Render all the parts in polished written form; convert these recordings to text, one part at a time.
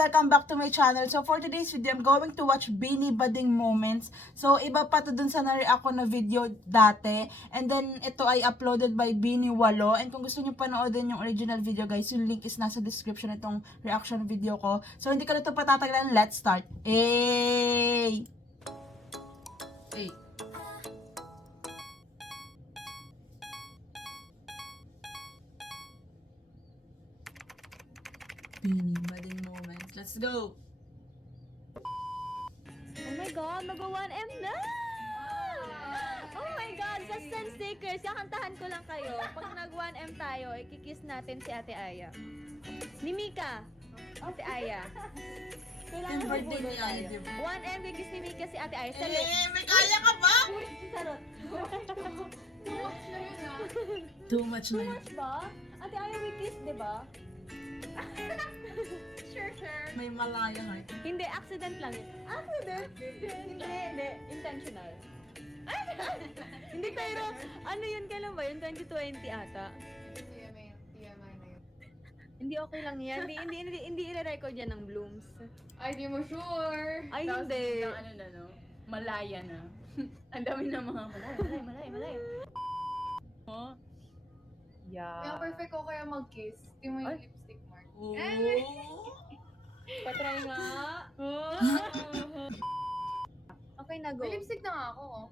welcome back to my channel. So for today's video, I'm going to watch Beanie Bading Moments. So iba pa to dun sa na-react ko na video dati. And then ito ay uploaded by Beanie Walo. And kung gusto niyo panoodin yung original video guys, yung link is nasa description itong reaction video ko. So hindi ko na ito patatagalan, let's start. Hey! Hey! Beanie Bading Moments. Let's go! Oh my God, mag-1M na! Oh my God, suspense stickers. Kakantahan ko lang kayo. Pag nag-1M tayo, ikikiss natin si Ate Aya. Ni Mika. Ate Aya. Yung birthday ni Aya, di ba? 1M, kikiss ni Mika si Ate Aya. Salit. May kaya ka ba? Sarot. Too much na yun. Mas ba? Ate Aya, we kiss, di ba? Sure. May malaya heart. Hindi, accident lang yun. Accident? Hindi. Intentional. Hindi, pero ano yun, kailan ba yun? 2020 ata. TMI na yun. Hindi okay lang yan. Hindi i-record yan ng Blooms. Ay, di mo sure. Ay, Tapos hindi. biglang ano na no, malaya na. Ang dami na mga malaya. Oh. Kaya Yeah. perfect ko kaya mag-kiss. Di mo yung Ay. lipstick mark. Oh. Patry nga. Okay na, go. May lipstick na nga ako, oh.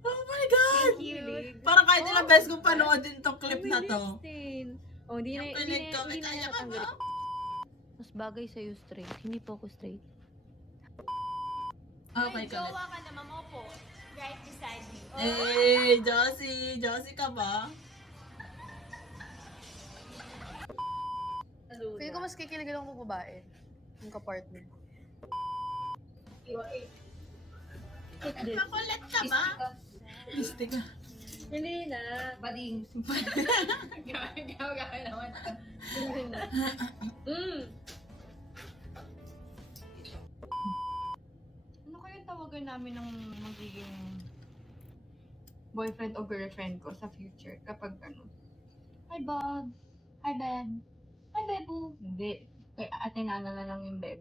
Oh my God! Kilig. Parang kahit ilang beses kong panoodin tong clip na to. Oh, di na, Yung kilig ko, may kaya ka ba? Mas bagay sa'yo straight. Hindi po ako straight. Okay ka na. ka naman mo po. Right beside me. Eh, Josie! Josie ka ba? Feeling ko mas kikilig lang ko babae. Yung kapartner. Makulit ka ba? Liste ka. Hindi na. Bading. Gawa naman. Ano kaya tawagan namin ng magiging boyfriend o girlfriend ko sa future kapag ano? Hi, Bob. Hi, Beb. Hi, Bebu. Hindi. Kay ate Nana na lang yung Beb.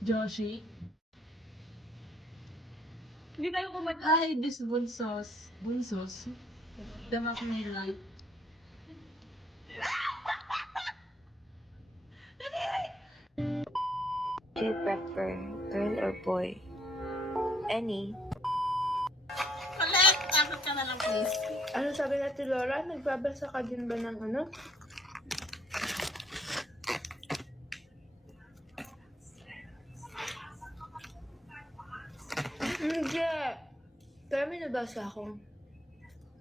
Josie? Hindi tayo kumanta. Hi, this bunsos. Bunsos? Damak may light. Do you prefer girl or boy? Any? Kulit! Takot ka na lang, please. Ano sabi natin Laura? Nagbabasa ka din ba ng ano? Hindi. Pero may nabasa ako.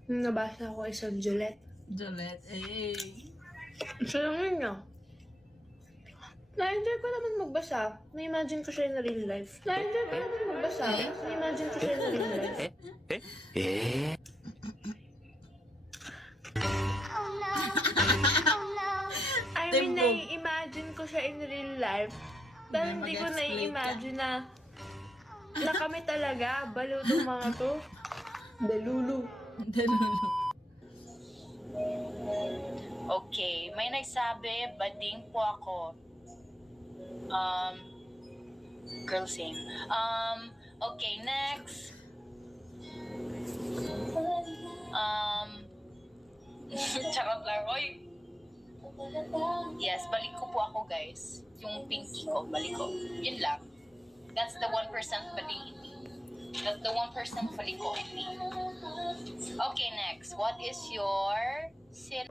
Yung nabasa ako ay Juliet. Jolette, eh. Siya lang yun niya. Na-enjoy ko naman magbasa. Na-imagine ko siya in real life. Na-enjoy ko naman magbasa. Na-imagine ko siya in real life. I mean, Timbog. nai-imagine ko siya in real life. Pero Hindi, hindi ko mag-explain ka. nai-imagine na kami talaga. Balo tong mga to. Delulu. Delulu. Okay, may nagsabi, bading po ako. Girl same. Okay, next. Charot lang, oy. Yes, balik ko po ako, guys. Yung pinky ko, balik ko. Yun lang. That's the 1% bading in me. That's the 1% balik ko in me. Okay, next. What is your sin?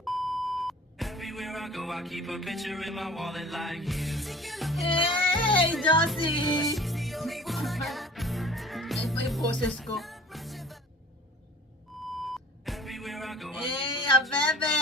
Everywhere I go, I keep a picture in my wallet like you. Hey, Josie! Ay pa yung boses ko. Everywhere I go, I Hey, a bebe!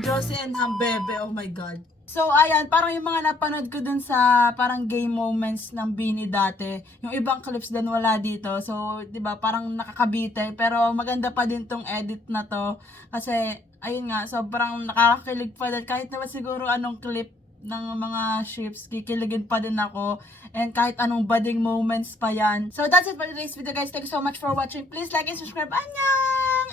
Josie and ang bebe, oh my God. So, ayan, parang yung mga napanood ko dun sa parang game moments ng Beanie dati. Yung ibang clips din wala dito. So, di ba parang nakakabite. Pero maganda pa din tong edit na to. Kasi, ayun nga, sobrang nakakakilig pa din. Kahit naman siguro anong clip ng mga ships, kikiligin pa din ako. And kahit anong budding moments pa yan. So that's it for today's video guys. Thank you so much for watching. Please like and subscribe. Annyeong!